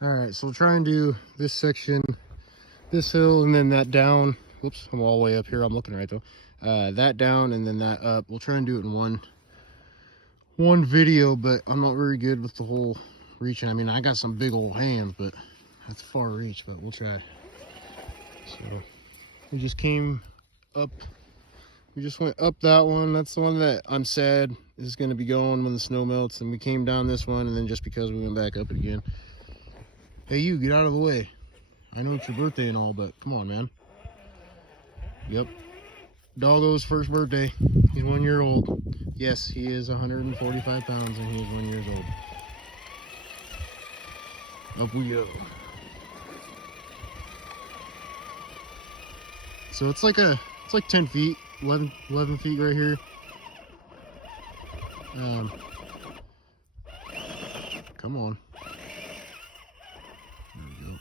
All right, so we'll try and do this section, this hill, and then that down. Whoops, I'm all the way up here. I'm looking right though. That down and then that up. We'll try and do it in one video, but I'm not very good with the whole reaching. I mean, I got some big old hands, but that's far reach, but we'll try. So we just came up. We just went up that one. That's the one that I'm sad is going to be going when the snow melts. And we came down this one, and then just because we went back up again. Hey, you, get out of the way. I know it's your birthday and all, but come on, man. Yep. Doggo's first birthday. He's 1 year old. Yes, he is 145 pounds, and he is 1 year old. Up we go. So it's like 10 feet, 11 feet right here. Come on. There we go.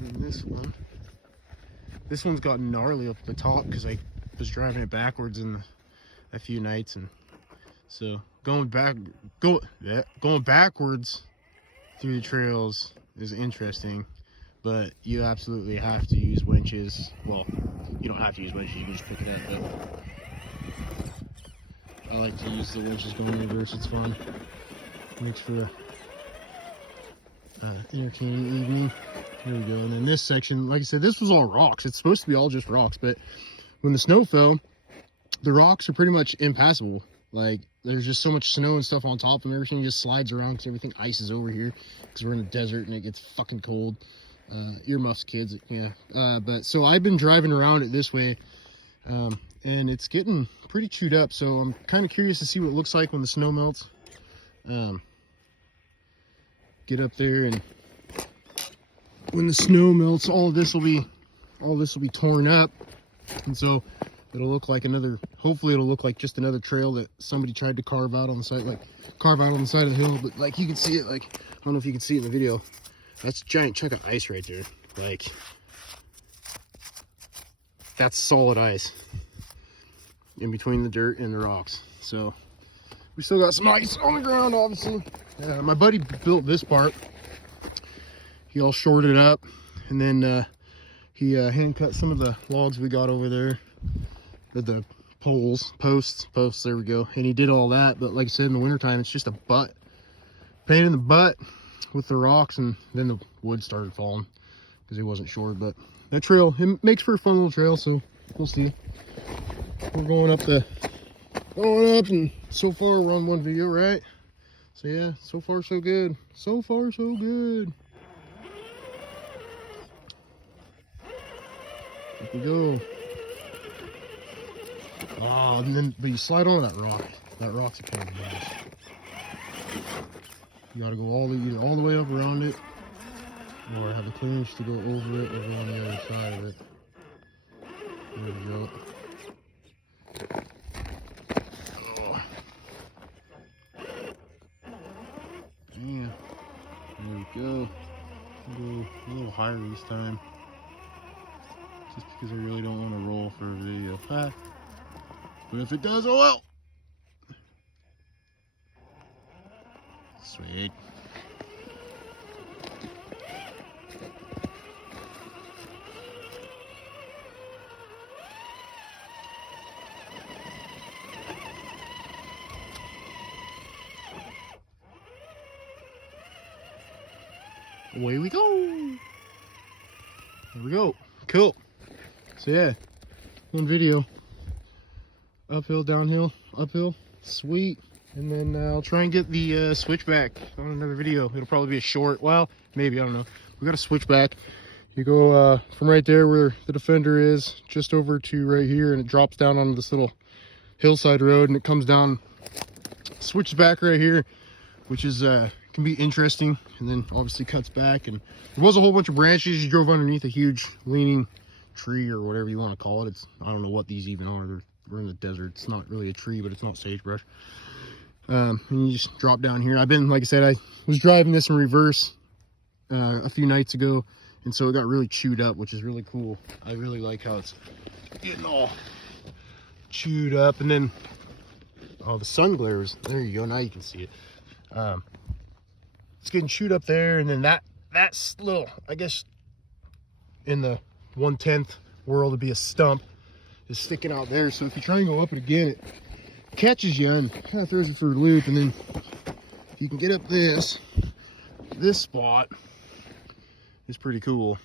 And this one's got gnarly up the top because I was driving it backwards in a few nights, and so going backwards through the trails is interesting, but you absolutely have to use winches. Well, you don't have to use winches, you can just pick it up, but I like to use the winches going in reverse. It's fun. Makes for entertaining evening. Here we go. And then this section, like I said, this was all rocks. It's supposed to be all just rocks, but when the snow fell, the rocks are pretty much impassable. Like, there's just so much snow and stuff on top of them. Everything just slides around because everything ices over here because we're in a desert and it gets fucking cold. Earmuffs, kids. Yeah. But so I've been driving around it this way, and it's getting pretty chewed up. So I'm kind of curious to see what it looks like when the snow melts. Get up there, and when the snow melts, all this will be torn up, and so it'll look like hopefully it'll look like just another trail that somebody tried to carve out on the side, on the side of the hill. But like, you can see it, like, I don't know if you can see it in the video, that's a giant chunk of ice right there. Like, that's solid ice in between the dirt and the rocks. So we still got some ice on the ground, obviously. My buddy built this part. He all shored it up, and then he hand cut some of the logs we got over there, the posts, there we go. And he did all that, but like I said, in the wintertime, it's just a pain in the butt with the rocks, and then the wood started falling because it wasn't shored. But that trail, it makes for a fun little trail, so we'll see. We're going up, and so far we're on one video, right? So yeah, so far so good. So far so good. Up we go. Oh, and then, but you slide on that rock. That rock's a pain in the ass. You gotta go either all the way up around it, or have a clearance to go over it, or go on the other side of it. There we go. Oh. Yeah. There we go. Go a little higher this time, just because I really don't want to roll for a video. But if it does, oh well. Sweet. Away we go. There we go. Cool. So yeah, one video. Uphill, downhill, uphill. Sweet. And then I'll try and get the switchback on another video. It'll probably be a short, well, maybe, I don't know. We got a switchback. You go from right there where the Defender is, just over to right here, and it drops down onto this little hillside road, and it comes down, switches back right here, which is can be interesting, and then obviously cuts back. And there was a whole bunch of branches. You drove underneath a huge leaning tree, or whatever you want to call it. I don't know what these even are. We're in the desert. It's not really a tree, but it's not sagebrush. And you just drop down here. Like I said, I was driving this in reverse a few nights ago, and so it got really chewed up, which is really cool. I really like how it's getting all chewed up. And then Oh, the sun glares. There you go. Now you can see it. It's getting chewed up there, and then that's little, I guess, in the 1/10 world would be a stump, is sticking out there. So if you try and go up it again, it catches you and kind of throws you for a loop. And then if you can get up this spot is pretty cool.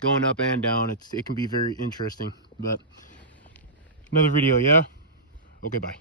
Going up and down, it can be very interesting. But another video, yeah? Okay, bye.